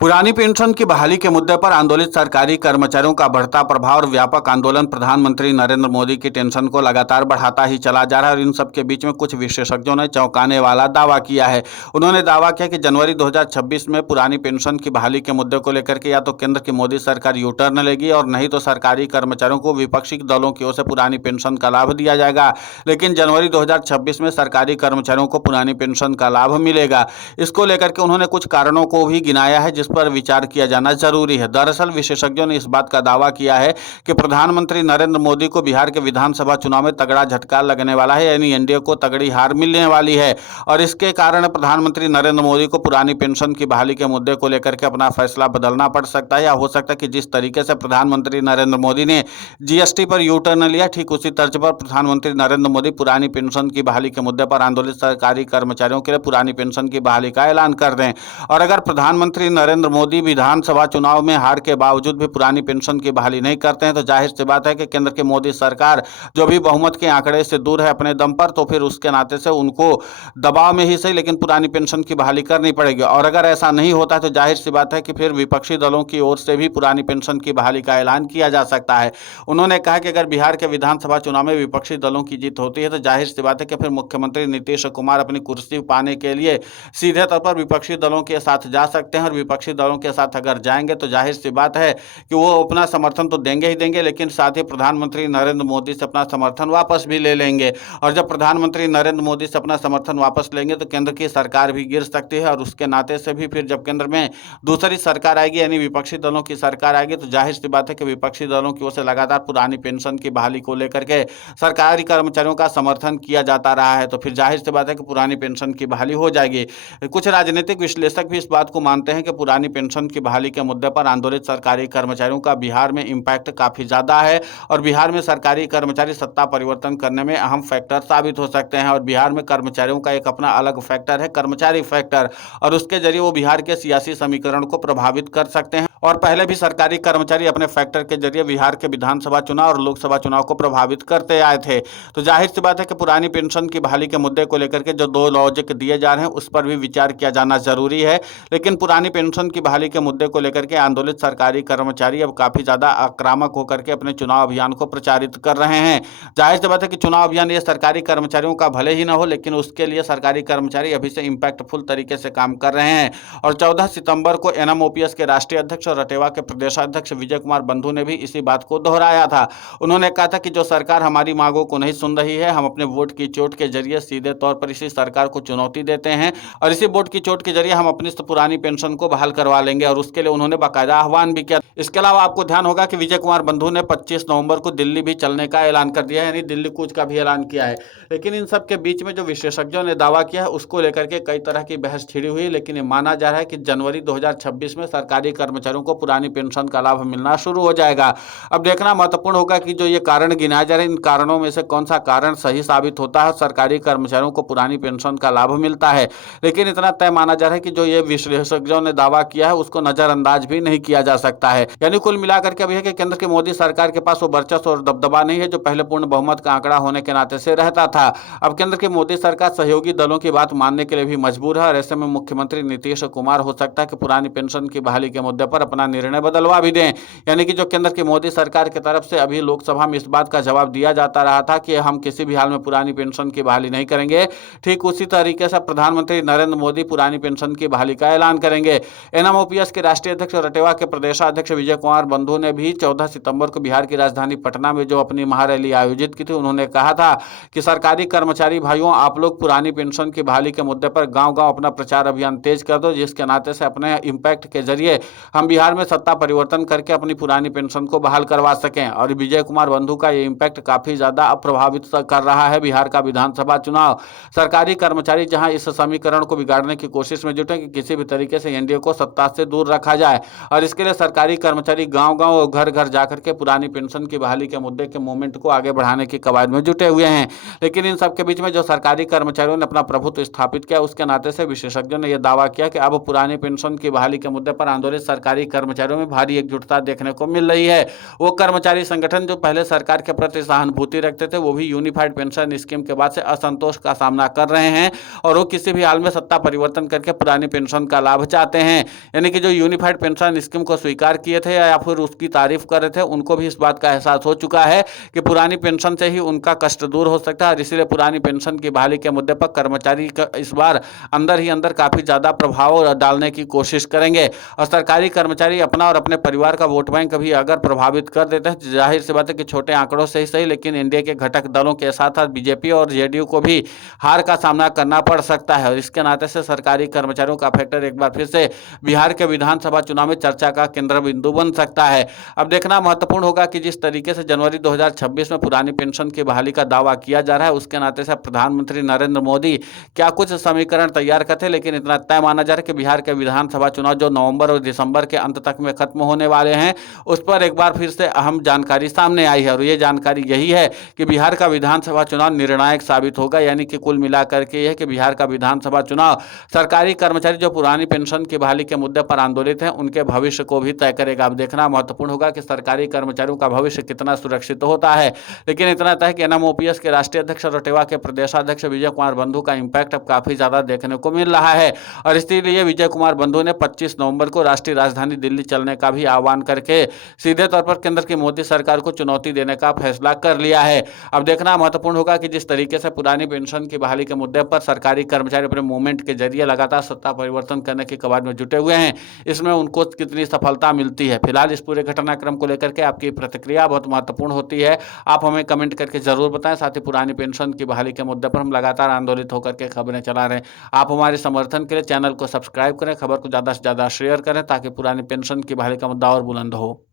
पुरानी पेंशन की बहाली के मुद्दे पर आंदोलित सरकारी कर्मचारियों का बढ़ता प्रभाव और व्यापक आंदोलन प्रधानमंत्री नरेंद्र मोदी की टेंशन को लगातार बढ़ाता ही चला जा रहा है। और इन सब के बीच में कुछ विशेषज्ञों ने चौंकाने वाला दावा किया है। उन्होंने दावा किया कि जनवरी 2026 में पुरानी पेंशन की बहाली के मुद्दे को लेकर के या तो केंद्र की मोदी सरकार यू टर्न लेगी और नहीं तो सरकारी कर्मचारियों को विपक्षी दलों की ओर से पुरानी पेंशन का लाभ दिया जाएगा। लेकिन जनवरी 2026 में सरकारी कर्मचारियों को पुरानी पेंशन का लाभ मिलेगा। इसको लेकर के उन्होंने कुछ कारणों को भी गिनाया है जिस पर विचार किया जाना जरूरी है। दरअसल विशेषज्ञों ने इस बात का दावा किया है कि प्रधानमंत्री नरेंद्र मोदी को बिहार के विधानसभा चुनाव में तगड़ा झटका लगने वाला है, यानी एनडीए को तगड़ी हार मिलने वाली है। और इसके कारण प्रधानमंत्री नरेंद्र मोदी को पुरानी पेंशन की बहाली के मुद्दे को लेकर के अपना फैसला बदलना पड़ सकता है, या हो सकता है कि जिस तरीके से प्रधानमंत्री नरेंद्र मोदी ने जीएसटी पर यू टर्न लिया, ठीक उसी तर्ज पर प्रधानमंत्री नरेंद्र मोदी पुरानी पेंशन की बहाली के मुद्दे पर आंदोलित सरकारी कर्मचारियों के लिए पुरानी पेंशन की बहाली का ऐलान कर दें। और अगर प्रधानमंत्री नरेंद्र मोदी विधानसभा चुनाव में हार के बावजूद भी पुरानी पेंशन की बहाली नहीं करते हैं तो जाहिर सी बात है कि केंद्र की मोदी सरकार जो भी बहुमत के आंकड़े से दूर है अपने दम पर, तो फिर उसके नाते से उनको दबाव में ही सही लेकिन पुरानी पेंशन की बहाली करनी पड़ेगी। और अगर ऐसा नहीं होता है तो जाहिर सी बात है कि फिर विपक्षी दलों की ओर से भी पुरानी पेंशन की बहाली का ऐलान किया जा सकता है। उन्होंने कहा कि अगर बिहार के विधानसभा चुनाव में विपक्षी दलों की जीत होती है तो जाहिर सी बात है कि फिर मुख्यमंत्री नीतीश कुमार अपनी कुर्सी पाने के लिए सीधे तौर पर विपक्षी दलों के साथ जा सकते हैं। और विपक्षी दलों के साथ अगर जाएंगे तो जाहिर सी बात है कि वो अपना समर्थन तो देंगे ही देंगे, लेकिन साथ ही प्रधानमंत्री नरेंद्र मोदी से अपना समर्थन वापस भी ले लेंगे। और जब प्रधानमंत्री नरेंद्र मोदी से अपना समर्थन वापस लेंगे तो केंद्र की सरकार भी गिर सकती है। और उसके नाते से भी फिर जब केंद्र में दूसरी सरकार आएगी यानी विपक्षी दलों की सरकार आएगी तो जाहिर सी बात है कि विपक्षी दलों की ओर से लगातार पुरानी पेंशन की बहाली को लेकर के सरकारी कर्मचारियों का समर्थन किया जाता रहा है, तो फिर जाहिर सी बात है कि पुरानी पेंशन की बहाली हो जाएगी। कुछ राजनीतिक विश्लेषक भी इस बात को मानते हैं कि पुरानी पेंशन की बहाली के मुद्दे पर आंदोलित सरकारी कर्मचारियों का बिहार में इम्पैक्ट काफी ज्यादा है और बिहार में सरकारी कर्मचारी सत्ता परिवर्तन करने में अहम फैक्टर साबित हो सकते हैं। और बिहार में कर्मचारियों का एक अपना अलग फैक्टर है, कर्मचारी फैक्टर, और उसके जरिए वो बिहार के सियासी समीकरण को प्रभावित कर सकते हैं। और पहले भी सरकारी कर्मचारी अपने फैक्टर के जरिए बिहार के विधानसभा चुनाव और लोकसभा चुनाव को प्रभावित करते आए थे। तो जाहिर सी बात है कि पुरानी पेंशन की बहाली के मुद्दे को लेकर के जो दो लॉजिक दिए जा रहे हैं उस पर भी विचार किया जाना जरूरी है। लेकिन पुरानी पेंशन की बहाली के मुद्दे को लेकर के आंदोलित सरकारी कर्मचारी अब काफी ज्यादा आक्रामक होकर के अपने चुनाव अभियान को प्रचारित कर रहे हैं। जाहिर सी बात है कि चुनाव अभियान ये सरकारी कर्मचारियों का भले ही ना हो, लेकिन उसके लिए सरकारी कर्मचारी अभी से इम्पैक्टफुल तरीके से काम कर रहे हैं। और 14 सितंबर को एनएमओपीएस के राष्ट्रीय अध्यक्ष और रटेवा के प्रदेशाध्यक्ष विजय कुमार बंधु ने भी इसी बात को दोहराया था। उन्होंने कहा था कि जो सरकार हमारी मांगों को नहीं सुन रही है, हम अपने वोट की चोट के जरिए सीधे तौर पर इसी सरकार को चुनौती देते हैं और इसी वोट की चोट के जरिए हम अपनी पुरानी पेंशन को बहाल करवा लेंगे। और उसके लिए उन्होंने बाकायदा आह्वान भी किया। इसके अलावा आपको ध्यान होगा कि विजय कुमार बंधु ने 25 नवंबर को दिल्ली भी चलने का ऐलान कर दिया है, यानी दिल्ली कूच का भी ऐलान किया है। लेकिन इन सब के बीच में जो विशेषज्ञों ने दावा किया है उसको लेकर के कई तरह की बहस छिड़ी हुई, लेकिन ये माना जा रहा है कि जनवरी 2026 में सरकारी कर्मचारियों को पुरानी पेंशन का लाभ मिलना शुरू हो जाएगा। अब देखना महत्वपूर्ण होगा कि जो ये कारण गिनाए जा रहे हैं इन कारणों में से कौन सा कारण सही साबित होता है, सरकारी कर्मचारियों को पुरानी पेंशन का लाभ मिलता है। लेकिन इतना तय माना जा रहा है कि जो ये विशेषज्ञों ने दावा किया है उसको नजरअंदाज भी नहीं किया जा सकता है। यानी कुल मिलाकर के अभी है कि केंद्र की मोदी सरकार के पास वो वर्चस्व और दबदबा नहीं है जो पहले पूर्ण बहुमत का आंकड़ा होने के नाते से रहता था। अब केंद्र की मोदी सरकार सहयोगी दलों की बात मानने के लिए भी मजबूर है और ऐसे में मुख्यमंत्री नीतीश कुमार हो सकता है कि पुरानी पेंशन की बहाली के मुद्दे पर अपना निर्णय बदलवा भी दें। यानी कि जो केंद्र की मोदी सरकार की तरफ से अभी लोकसभा में इस बात का जवाब दिया जाता रहा था कि हम किसी भी हाल में पुरानी पेंशन की बहाली नहीं करेंगे, ठीक उसी तरीके से प्रधानमंत्री नरेंद्र मोदी पुरानी पेंशन की बहाली का ऐलान करेंगे। एनएमओपीएस के राष्ट्रीय अध्यक्ष और रटेवा के प्रदेशाध्यक्ष विजय कुमार बंधु ने भी 14 सितंबर को बिहार की राजधानी पटना में जो अपनी महारैली आयोजित की थी, उन्होंने कहा था कि सरकारी कर्मचारी भाइयों, आप लोग पुरानी पेंशन की बहाली के मुद्दे पर गांव-गांव अपना प्रचार अभियान तेज कर दो, जिसके नाते से अपने इम्पैक्ट के जरिए हम बिहार में सत्ता परिवर्तन करके अपनी पुरानी पेंशन को बहाल करवा सकें। और विजय कुमार बंधु का ये इम्पैक्ट काफी ज्यादा अप्रभावित कर रहा है बिहार का विधानसभा चुनाव। सरकारी कर्मचारी जहां इस समीकरण को बिगाड़ने की कोशिश में जुटे कि किसी भी तरीके से एनडीए को सत्ता से दूर रखा जाए, और इसके लिए सरकारी कर्मचारी गांव-गांव और घर-घर जाकर के पुरानी पेंशन की बहाली के मुद्दे के मूवमेंट को आगे बढ़ाने की कवायद में जुटे हुए हैं। लेकिन इन सब के बीच में जो सरकारी कर्मचारियों ने अपना प्रभुत्व स्थापित किया उसके नाते से विशेषज्ञों ने यह दावा किया कि अब पुरानी पेंशन की बहाली के मुद्दे पर आंदोलित सरकारी कर्मचारियों में भारी एकजुटता देखने को मिल रही है। वो कर्मचारी संगठन जो पहले सरकार के प्रति सहानुभूति रखते थे, वो भी यूनिफाइड पेंशन स्कीम के बाद से असंतोष का सामना कर रहे हैं और वो किसी भी हाल में सत्ता परिवर्तन करके पुरानी पेंशन का लाभ चाहते हैं। यानी कि जो यूनिफाइड पेंशन स्कीम को स्वीकार किए थे या फिर उसकी तारीफ कर रहे थे, उनको भी इस बात का एहसास हो चुका है कि पुरानी पेंशन से ही उनका कष्ट दूर हो सकता है और इसीलिए पुरानी पेंशन की बहाली के मुद्दे पर कर्मचारी इस बार अंदर ही अंदर काफी ज्यादा प्रभाव डालने की कोशिश करेंगे। और सरकारी कर्मचारी अपना और अपने परिवार का वोट बैंक भी अगर प्रभावित कर देते हैं, जाहिर सी बात है कि छोटे आंकड़ों से ही सही लेकिन एनडीए के घटक दलों के साथ साथ बीजेपी और जेडीयू को भी हार का सामना करना पड़ सकता है। और इसके नाते से सरकारी कर्मचारियों का फैक्टर एक बार फिर से बिहार के विधानसभा चुनाव में चर्चा का केंद्र बिंदु बन सकता है। अब देखना महत्वपूर्ण होगा कि जिस तरीके से जनवरी 2026 में पुरानी पेंशन की बहाली का दावा किया जा रहा है, उसके नाते से प्रधानमंत्री नरेंद्र मोदी क्या कुछ समीकरण तैयार करते, लेकिन इतना तय माना जा रहा है कि बिहार के विधानसभा चुनाव जो नवंबर और दिसंबर के अंत तक में खत्म होने वाले हैं, उस पर एक बार फिर से अहम जानकारी सामने आई है। और ये जानकारी यही है कि बिहार का विधानसभा चुनाव निर्णायक साबित होगा। यानी कि कुल मिलाकर के यह कि बिहार का विधानसभा चुनाव सरकारी कर्मचारी जो पुरानी पेंशन की बहाली के मुद्दे पर आंदोलित हैं, उनके भविष्य को भी तय करेगा। अब देखना महत्वपूर्ण होगा कि सरकारी कर्मचारियों का भविष्य कितना सुरक्षित होता है। लेकिन इतना तय कि एनएमओपीएस के राष्ट्रीय अध्यक्ष और रटेवा के प्रदेशाध्यक्ष विजय कुमार बंधु का इंपैक्ट अब काफी ज्यादा देखने को मिल रहा है और इसीलिए विजय कुमार बंधु ने 25 नवंबर को राष्ट्रीय राजधानी दिल्ली चलने का भी आह्वान करके सीधे तौर पर केंद्र की मोदी सरकार को चुनौती देने का फैसला कर लिया है। अब देखना महत्वपूर्ण होगा कि जिस तरीके से पुरानी पेंशन की बहाली के मुद्दे पर सरकारी कर्मचारी अपने मूवमेंट के जरिए लगातार सत्ता परिवर्तन करने की कवायद में जुटे हुए हैं, इसमें उनको कितनी सफलता मिलती है। फिलहाल इस पूरे घटनाक्रम को लेकर के आपकी प्रतिक्रिया बहुत महत्वपूर्ण होती है, आप हमें कमेंट करके जरूर बताएं। साथ ही पुरानी पेंशन की बहाली के मुद्दे पर हम लगातार आंदोलित होकर के खबरें चला रहे हैं। आप हमारे समर्थन के लिए चैनल को सब्सक्राइब करें, खबर को ज़्यादा से ज़्यादा शेयर करें ताकि पुरानी पेंशन की बहाली का मुद्दा और बुलंद हो।